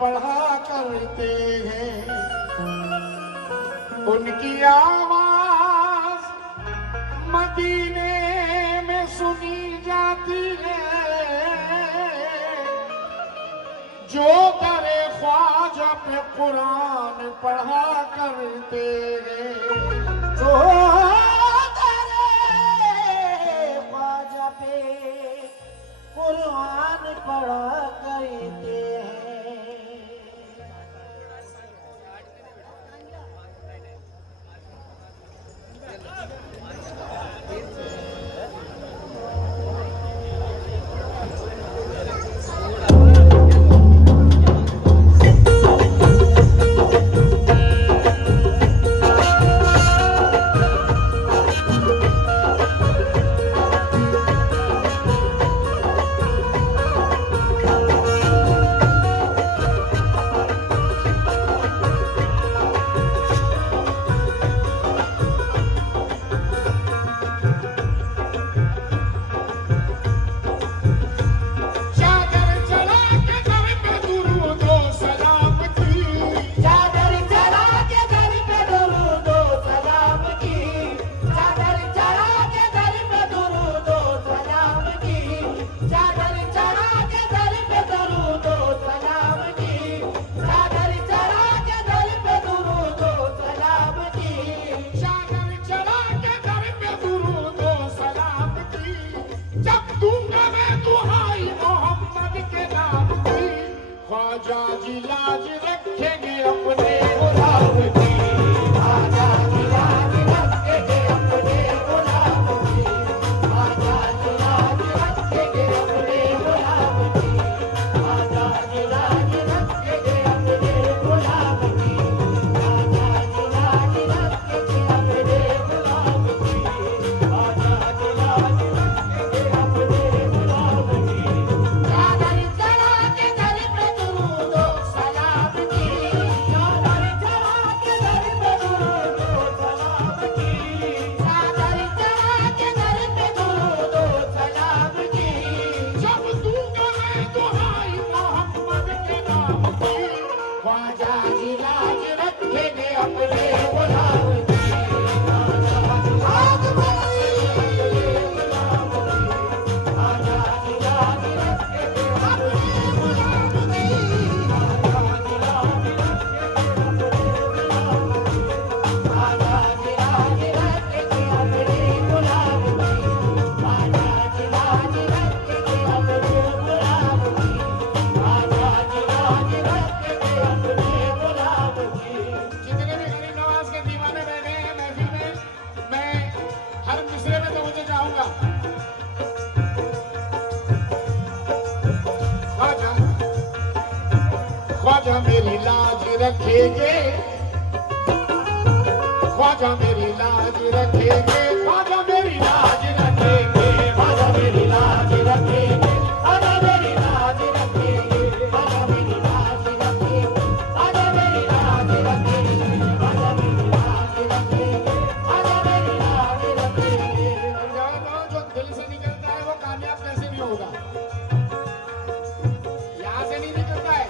पढ़ा करते हैं। उनकी आवाज मदीने में सुनी जाती है। जो करे ख्वाजा पे कुरान पढ़ा करते हैं। जो करे ख्वाजा पे कुरान पढ़ा करते हैं। ख्वाजा जी लाज रखेंगे अपने गुलाम की। ख्वाजा जी लाज रखेंगे अपने गुलाम की। ख्वाजा जी लाज रखेंगे अपने गुलाम की। ख्वाजा जी लाज रखेंगे अपने गुलाम की। ख्वाजा जी लाज रखेंगे अपने गुलाम की। ख्वाजा जी लाज रखेंगे अपने गुलाम की। चादर चढ़ा के दर पे दुरूद ओ सलाम की। चादर चढ़ा के दर पे दुरूद ओ सलाम की। चादर चढ़ा के दर पे दुरूद ओ सलाम की। जब दूंगा मैं दुहाई मोहम्मद के नाम की। ख्वाजा जी लाज रखेंगे अपने गुलाम की। ख्वाजा जी लाज रखेंगे गुलाम की। ख्वाजा जी लाज रखेंगे अपने गुलाम की। ख्वाजा जी लाज रखेंगे अपने गुलाम की। ख्वाजा जी लाज रखेंगे अपने गुलाम की। ख्वाजा जी लाज रखेंगे अपने गुलाम की। जितने भी गरीब नवाज के दीवाने बैठे हैं महफिल में, मैं हर मिसरे में तो मुझे चाहूंगा। ख्वाजा ख्वाजा मेरी लाज रखेंगे। ख्वाजा मेरी लाज रखेंगे। ख्वाजा मेरी लाज रखेंगे। ख्वाजा मेरी लाज रखेंगे। ख्वाजा मेरी लाज रखेंगे। ख्वाजा मेरी लाज रखेंगे। ख्वाजा मेरी लाज रखेंगे। ख्वाजा मेरी लाज रखेंगे। ख्वाजा मेरी लाज रखेंगे। जो दिल से निकलता है वो कामयाब कैसे नहीं होगा। यहाँ से नहीं निकलता है,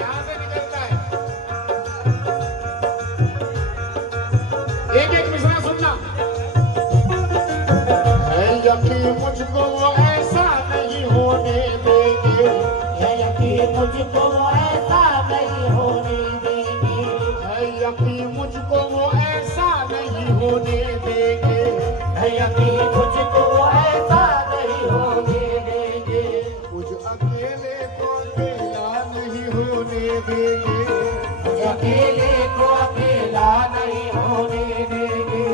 यहाँ से निकलता है। एक एक मिसरा सुनना है। यकीन मुझको वो ऐसा नहीं होने देंगे। है यकीन मुझको ऐसा नहीं होने देंगे। है यकीन मुझको वो ऐसा नहीं होने देंगे। है यकीन मुझको ऐसा नहीं होने देंगे। मुझ अकेले को अकेला नहीं होने देंगे। अकेले को अकेला नहीं होने देंगे।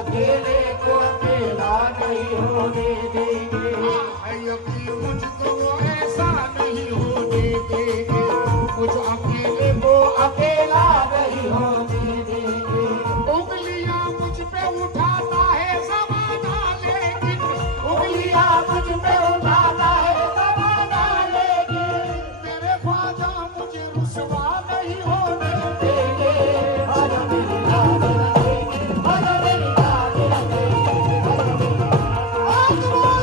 अकेले को अकेला नहीं होने देंगे। है यकीन मुझको वो ऐसा नहीं होने देंगे। मुझ अकेले को अकेला नहीं होने देंगे। उंगलियां मुझ पे उठाता है ज़माना, लेकिन उंगलियां मुझ पे उठाता है ज़माना, लेकिन मेरे ख्वाजा मुझे रुसवा नहीं होने देंगे। ख्वाजा मेरी लाज रखेंगे। ख्वाजा मेरी लाज रखेंगे। ख्वाजा मेरी लाज रखेंगे।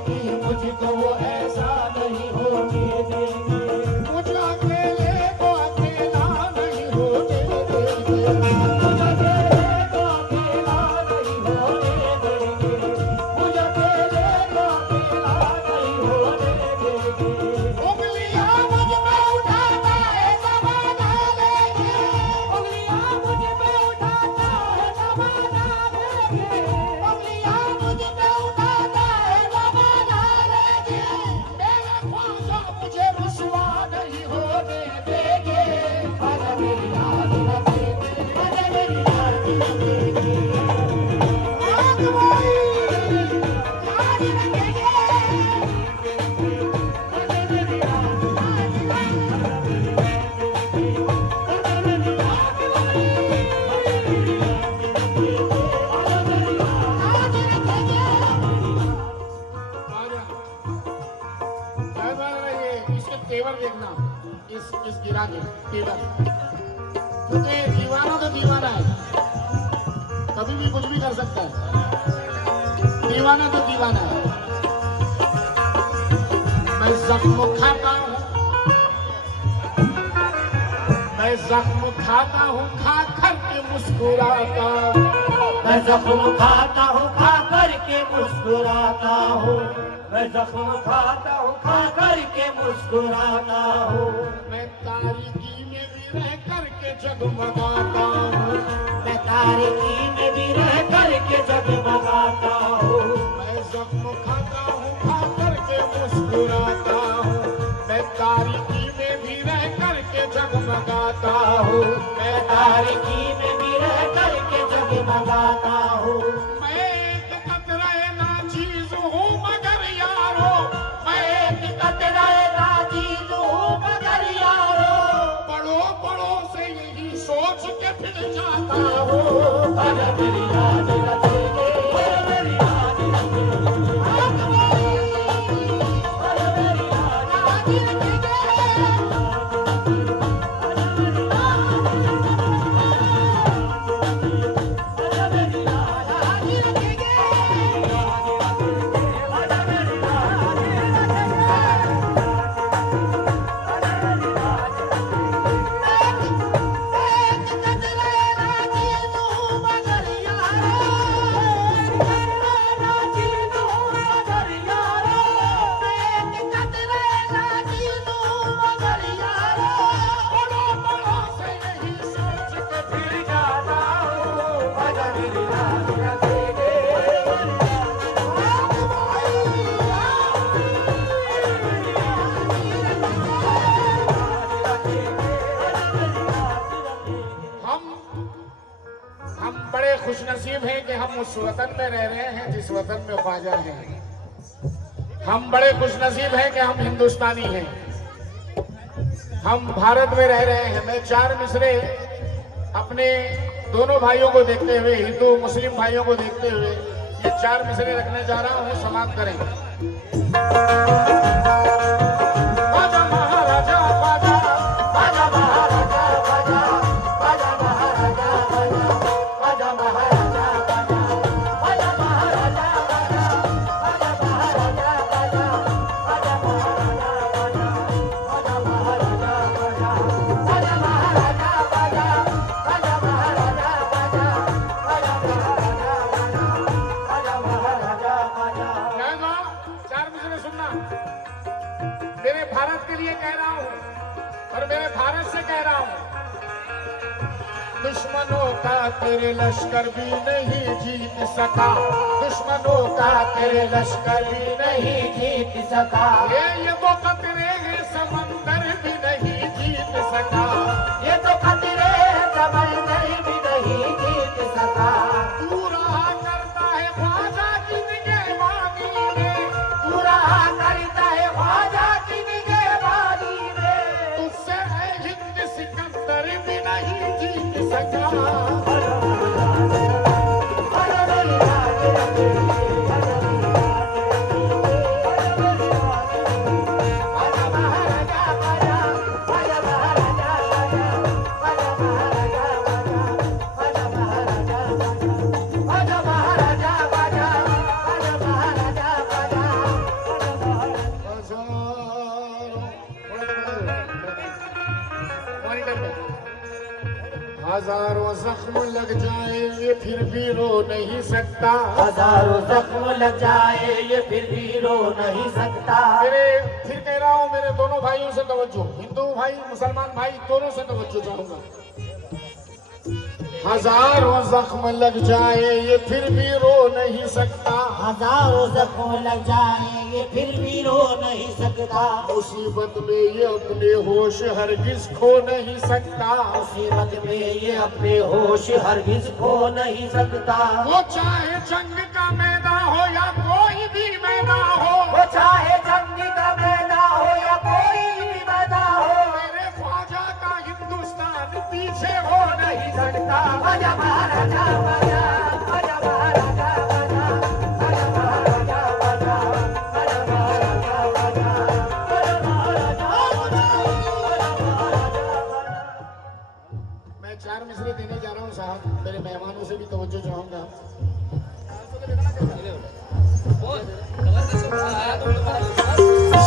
कभी मुझको वो ऐसा नहीं होने देंगे। मुझ अकेले को अकेला नहीं होने देंगे। मुझ अकेले को अकेला नहीं होने देंगे। मुझ अकेले को अकेला नहीं होने देंगे। उंगलियां मुझ पे उठाता है ज़माना लेके। उंगलियां मुझ पे उठाता है ज़माना लेके। उंगलियां मुझ पे उठाता है ज़माना लेके। मेरे ख्वाजा मुझे रुसवा नहीं होने देंगे। आजा मेरी याद रखेंगे। आजा मेरी याद रखेंगे। आग भाई याद रखेंगे। इसके तेवर देखना, इस गिरा के तेवर, क्योंकि दीवाना तो दीवाना है, कभी भी कुछ भी कर सकता है। दीवाना तो दीवाना है। मैं जख्म खाता हूँ, मैं जख्म खाता हूँ, खा कर के मुस्कुराता हूँ। मैं जख्म खाता हूँ खा करके मुस्कुराता हूँ। मैं जख्म खाता हूँ खा करके मुस्कुराता हूँ। मैं तारीकी में भी रह करके जगमगाता हूँ। मैं तारीकी में भी रह करके जगमगाता हूँ। मैं जख्म खाता हूँ, खा करके मुस्कुराता हूँ। मैं तारीकी में भी रह करके जगमगाता हूँ। मैं तारीकी में भी रह करके जगमगाता हूँ। मैं एक कतरे नाचीज हूँ मगर यारो, मैं एक कतराए नाचीज हूँ मगर यारो। बड़ों बड़ों से यही सोच के फिर जाता हूँ। आजा मेरी याद रखेंगे। आजा मेरी याद रखेंगे। आजा मेरी याद आजा मेरी याद बड़ों बड़ों से यही सोच के फिर जाता हूँ। आजा मेरी याद रखेंगे। हम हम बड़े खुशनसीब हैं कि हम उस वतन में रह रहे हैं जिस वतन में ख्वाजा है। हम बड़े खुशनसीब हैं कि हम हिंदुस्तानी हैं। हम भारत में रह रहे हैं। मैं चार मिसरे अपने दोनों भाइयों को देखते हुए, हिंदू मुस्लिम भाइयों को देखते हुए ये चार मिसरे रखने जा रहा हूँ। समाप्त करें। ख्वाजा महाराजा ख्वाजा, आजा महाराजा आजा। आजा महाराजा आजा। आजा महाराजा आजा। आजा महाराजा आजा। आजा महाराजा आजा। आजा महाराजा आजा। आजा महाराजा आजा। आजा महाराजा आजा। आजा महाराजा आजा। आजा महाराजा आजा। आजा महाराजा आजा। लहंगा, चार मिसरे सुनना। मेरे भारत के लिए कह रहा हूँ और मेरे भारत से कह रहा हूँ। दुश्मनों का तेरे लश्कर भी नहीं जीत सका। दुश्मनों का तेरे लश्कर भी नहीं जीत सका। ये वो कतरे हैं समंदर भी नहीं जीत सका। ये तो खतरे समंदर भी नहीं जीत सका। तू रहा करता है ख्वाजा की निगहबानी में। तू रहा करता है ख्वाजा की निगहबानी में। तुझसे है हिंद सिकंदर भी नहीं जीत सका। आजा मेरी याद रखेंगे। आजा मेरी याद रखेंगे। आजा मेरी याद रखेंगे। आजा हजारों जख्म लग जाएंगे फिर भी रो नहीं सकता। हजारों जख्म लग जाए ये फिर भी रो नहीं सकता। फिर कह रहा हूँ मेरे दोनों भाइयों से तवज्जो, हिंदू भाई मुसलमान भाई दोनों से तवज्जो चाहूंगा। हजारों जख्म लग जाए ये फिर भी रो नहीं सकता। हजारों जख्म लग जाए ये फिर भी रो नहीं सकता। मुसीबत में ये अपने होश हरगिज खो नहीं सकता। मुसीबत में ये अपने होश हरगिज खो नहीं सकता। वो चाहे जंग का मैदान हो या कोई भी मैदान हो, वो चाहे जंग का मैदान हो या कोई भी मैदान हो, मेरे ख्वाजा का हिंदुस्तान पीछे हो नहीं सकता। आजा महाराजा आजा, आजा महाराजा आजा, आजा महाराजा आजा, आजा महाराजा आजा, आजा महाराजा आजा। मैं 4 मिसरे देने जा रहा हूँ साहब, मेरे मेहमानों से भी तवज्जो चाहूंगा।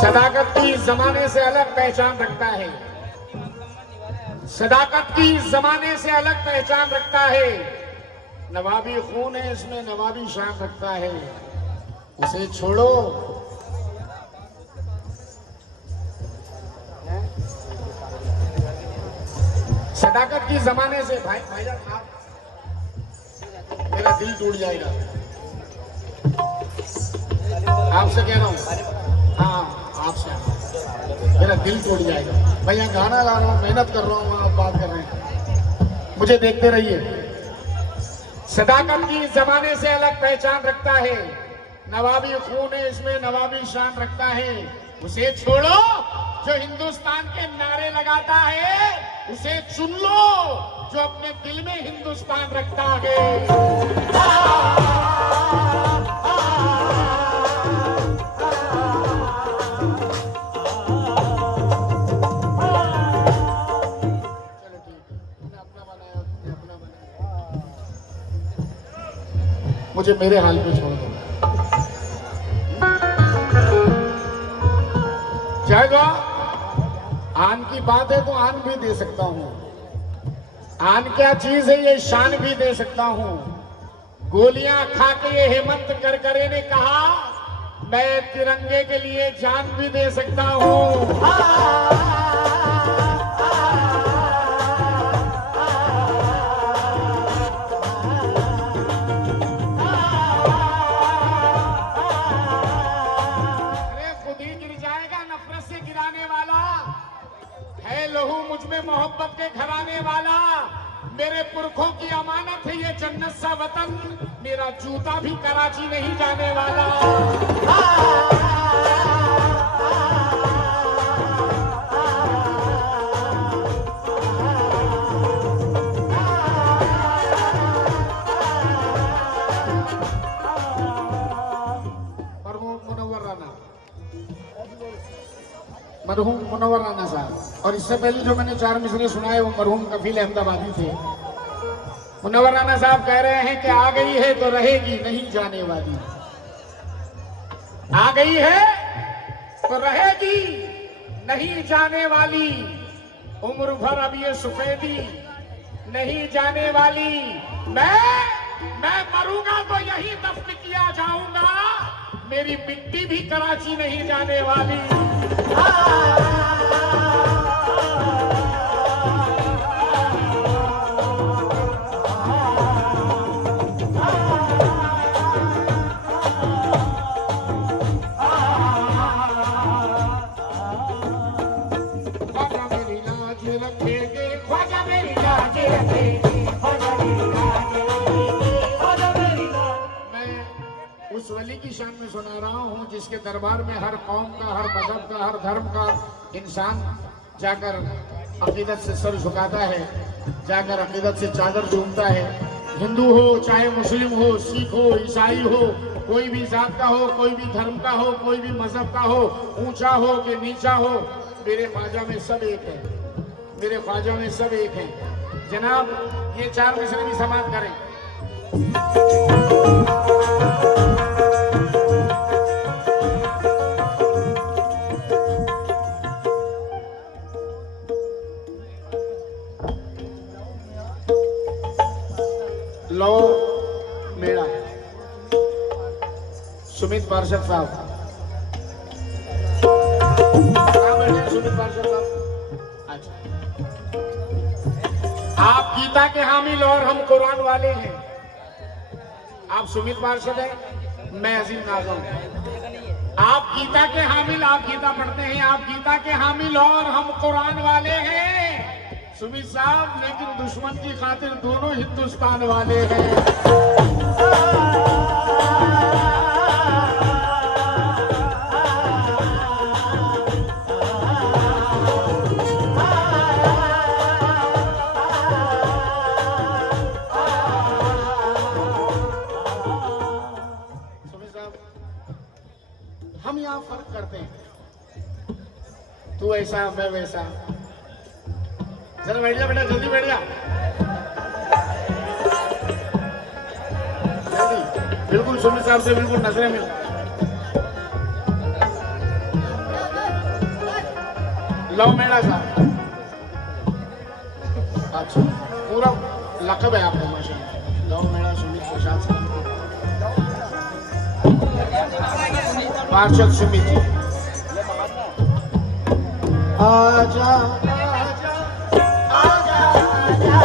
सदाकत की जमाने से अलग पहचान रखता है। सदाकत की जमाने से अलग पहचान रखता है। नवाबी खून है, इसमें नवाबी शान रखता है। उसे छोड़ो। सदाकत की जमाने से भाईजान आप, मेरा दिल टूट जाएगा आपसे कह रहा हूँ। हाँ आपसे मेरा दिल टूट जाएगा। मैं यहाँ गाना गा रहा हूँ, मेहनत कर रहा हूँ, आप बात कर रहे हैं, मुझे देखते रहिए। सदाकत की जमाने से अलग पहचान रखता है। नवाबी खून है, इसमें नवाबी शान रखता है। उसे छोड़ो जो हिंदुस्तान के नारे लगाता है, उसे चुन लो जो अपने दिल में हिंदुस्तान रखता है। मुझे मेरे हाल पे छोड़ दो। जाएगा आन की बात है तो आन भी दे सकता हूँ। आन क्या चीज है ये शान भी दे सकता हूँ। गोलियां खा के ये हेमंत करकरे ने कहा मैं तिरंगे के लिए जान भी दे सकता हूँ। मोहब्बत के घराने वाला, मेरे पुरखों की अमानत है ये जन्नत सा वतन, मेरा जूता भी कराची नहीं जाने वाला। मरहूम मुनव्वर राना साहब, और इससे पहले जो मैंने 4 मिसरे सुनाए वो मरहूम कफील अहमदाबादी थे। मुनव्वर राना साहब कह रहे हैं कि आ गई है तो रहेगी नहीं जाने वाली। आ गई है तो रहेगी नहीं जाने वाली। उम्र भर अब ये सफेदी नहीं जाने वाली। मैं मरूंगा तो यही दफन किया जाऊंगा, मेरी मिट्टी भी कराची नहीं जाने वाली। ख्वाजा मेरी लाज रखेंगे, ख्वाजा मेरी लाज रखेंगे, ख्वाजा मेरी लाज रखेंगे, ख्वाजा मेरी लाज। मैं उस वली की शान में सुना रहा हूँ जिसके दरबार में हर कौम का, हर मजहब का, हर धर्म का इंसान जाकर अकीदत से सर झुकाता है, जाकर अकीदत से चादर झूमता है। हिंदू हो चाहे मुस्लिम हो, सिख हो ईसाई हो, कोई भी जात का हो, कोई भी धर्म का हो, कोई भी मजहब का हो, ऊंचा हो कि नीचा हो, मेरे ख्वाजा में सब एक है। मेरे ख्वाजा में सब एक है। जनाब ये 4 मिसरे भी समाप्त करें। पार्षद साहब, कहाँ बैठे हैं सुमित पार्षद साहब? अच्छा, आप गीता के हामिल और हम कुरान वाले हैं। आप सुमित पार्षद हैं, मैं अजीम नाज़म। आप गीता के हामिल, आप गीता पढ़ते हैं, आप गीता के हामिल और हम कुरान वाले हैं सुमित साहब, लेकिन दुश्मन की खातिर दोनों हिंदुस्तान वाले हैं। हम यहाँ फर्क करते हैं, तू ऐसा मैं वैसा। चल बैठ जा बेटा, जल्दी बैठ जा, जल्दी। बिल्कुल सुमित साहब से बिल्कुल नजरें मिल। लो मेरा साहब, अच्छा पूरा लकब है आपको माशाल्लाह। लो मेरा सुमित प्रसाद साहब, पार्षद सुमित जी। आजा आजा आजा आजा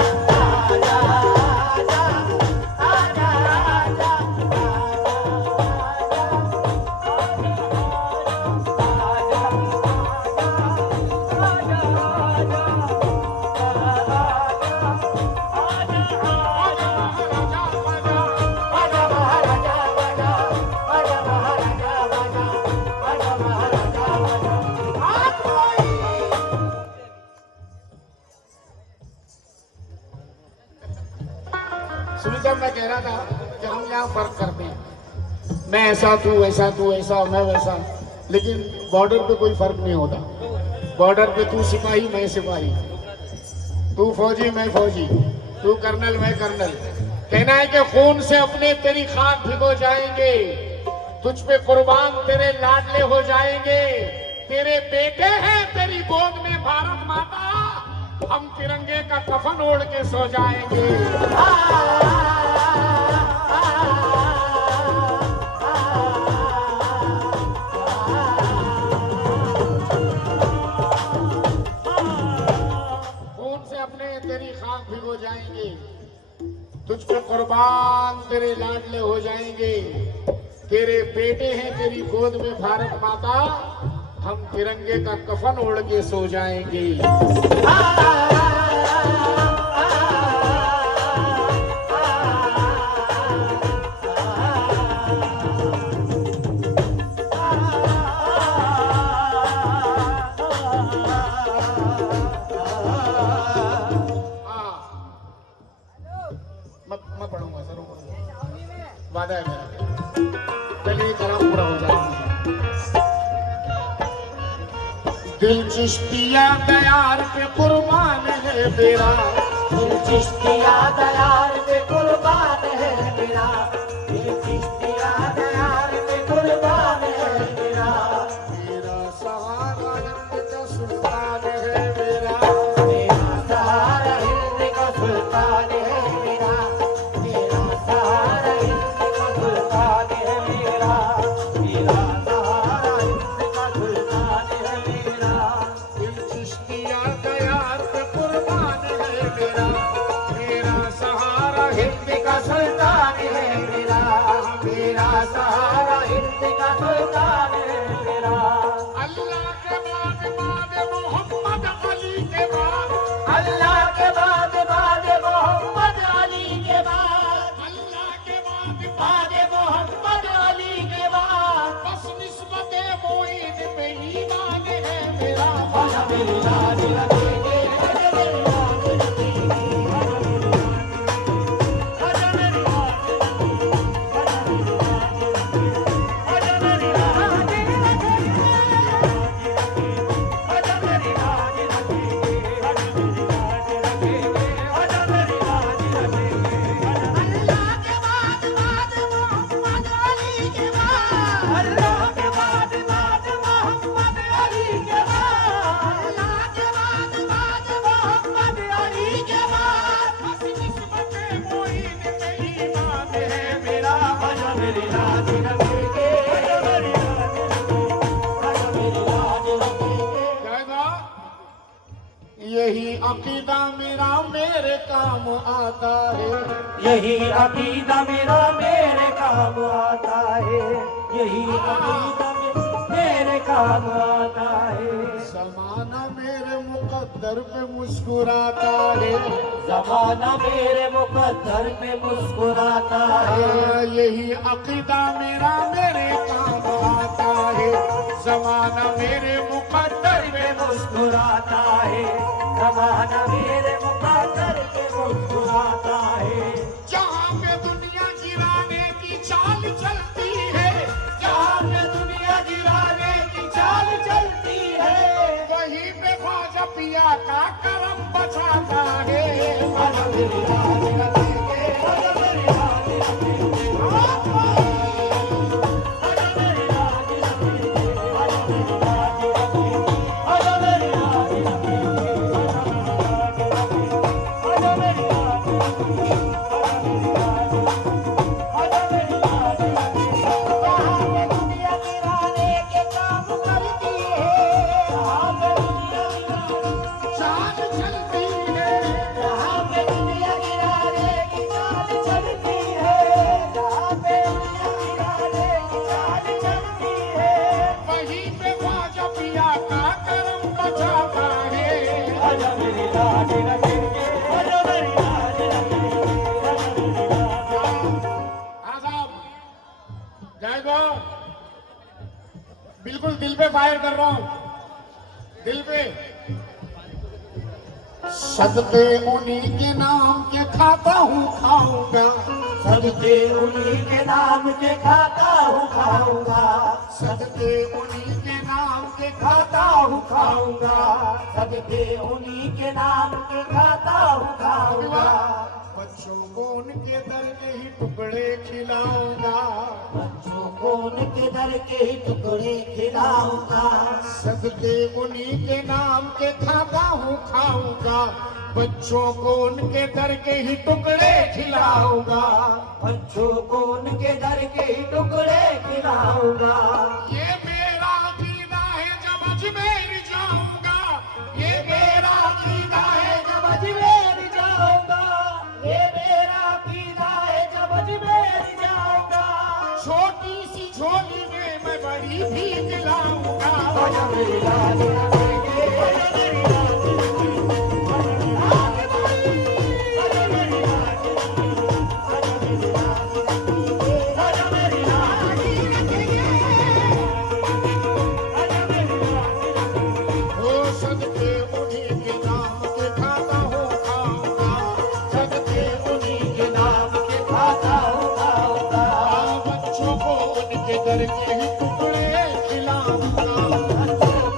सुमित साहब, मैं कह रहा था कि हम यहाँ फर्क करते हैं, मैं ऐसा तू ऐसा, तू ऐसा मैं वैसा, लेकिन बॉर्डर पे कोई फर्क नहीं होता। बॉर्डर पे तू सिपाही मैं सिपाही, तू फौजी मैं फौजी, तू कर्नल मैं कर्नल। कहना है कि खून से अपने तेरी खाक भिगो जाएंगे, तुझ पे कुर्बान तेरे लाडले हो जाएंगे, तेरे बेटे हैं तेरी गोद में भारत माता, हम तिरंगे का कफन ओढ़ के सो जाएंगे। खून से अपने तेरी खाक भिगो जाएंगे, तुझ पे कुर्बान तेरे लाडले हो जाएंगे, तेरे बेटे हैं तेरी गोद में भारत माता, हम तिरंगे का कफन ओढ़ के सो जाएंगे। मैं पढ़ूंगा सर, वादा है मेरा, चलिए कलाम पूरा हो जाएगा। दिल चिश्तिया दयार पे कुर्बान है मेरा, दिल चिश्तिया दयार पे कुर्बान है मेरा, दिल चिश्तिया दयार पे कुर्बान है मेरा, मेरा सहारा हिंद का सुल्तान है मेरा, मेरा सहारा हिंद का सुल्तान है मेरा, मेरा सहारा हिंद का सुल्तान है मेरा, मेरा सहारा हिंद का सुल्तान है मेरा। दिल चिश्तिया दयार पे कुर्बान है मेरा, मेरा सहारा हिंद का सुल्तान है मेरा, मेरा सहारा हिंद का सुल्तान है मेरा। अल्लाह के बाद मोहम्मद अली के बाद, अल्लाह के बाद मोहम्मद अली के बाद, अल्लाह के बाद मोहम्मद अली के बाद, बस निस्बते मोईद पे ईमान है मेरा। मेरी लाज लगेगी, मेरी लाज लगेगी, अल्लाह के बाद मोहम्मद अली के बाद, यही अकीदा मेरा मेरे काम आता है, यही अकीदा मेरा मेरे काम आता है, यही अकीदा मेरे काम आता है। जमाना मेरे मुकद्दर पे मुस्कुराता है, जमाना मेरे मुकद्दर पे मुस्कुराता है, यही अकीदा मेरा मेरे काम आता है। जमाना मेरे मुकद्दर पे मुस्कुराता है, जमाना मेरे मुकद्दर पे मुस्कुराता है। जहाँ पे दुनिया गिराने की चाल चलती है, जहाँ पे दुनिया गिराने की चाल चलती है, वहीं पे ख्वाजा पिया का करम बचाता है। बिल्कुल दिल पे फायर कर रहा हूं, दिल पे। सदके उन्हीं के नाम के खाता हूँ खाऊंगा, सदके उन्हीं के नाम के खाता हूँ खाऊंगा, सदके उन्हीं के नाम के खाता हूँ खाऊंगा, सदके उन्हीं के नाम के खाता हूँ खाऊंगा। बच्चों को उनके दर के ही टुकड़े खिलाऊंगा, बच्चों को उनके दर के ही टुकड़े खिलाऊंगा, सदके उन्हीं के नाम के खाता हूँ खाऊंगा। बच्चों को उनके दर के ही टुकड़े खिलाऊंगा, बच्चों को उनके दर के ही टुकड़े खिलाऊंगा। ये मेरा अकीदा है जब अजमेर जाऊंगा, ये मेरा अकीदा है जब अजमेर जाऊंगा, ये मेरा अकीदा है जब अजमेर जाऊंगा। छोटी सी झोली में मैं बड़ी भीख लाऊंगा। दर के ही टुकड़े खिलाऊंगा,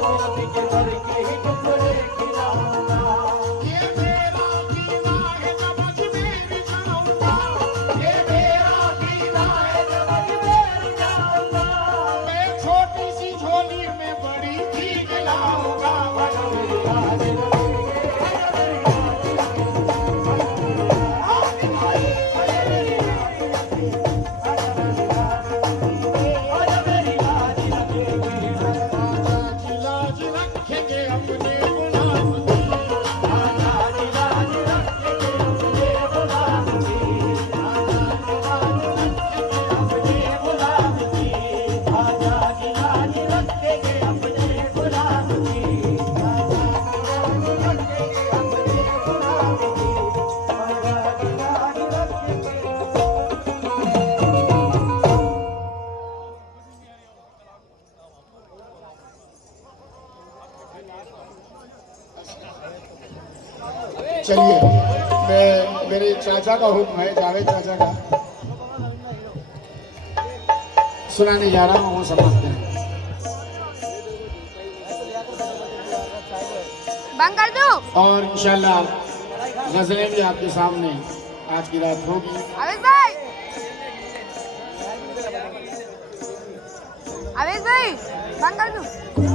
उनके दर के ही टुकड़े खिलाऊंगा। ये मेरा अकीदा है जब अजमेर जाऊंगा, ये मेरा अकीदा है जब अजमेर जाऊंगा। मैं छोटी सी झोली में बड़ी भीख लाऊंगा। चलिए, मैं मेरे चाचा का हुक्म है, जावेद चाचा का सुनाने जा रहा हूँ, वो समझते हैं। बंद कर दो। और इंशाल्लाह गजलें भी आपके सामने आज की रात होगी। अवेश भाई बंद कर दो।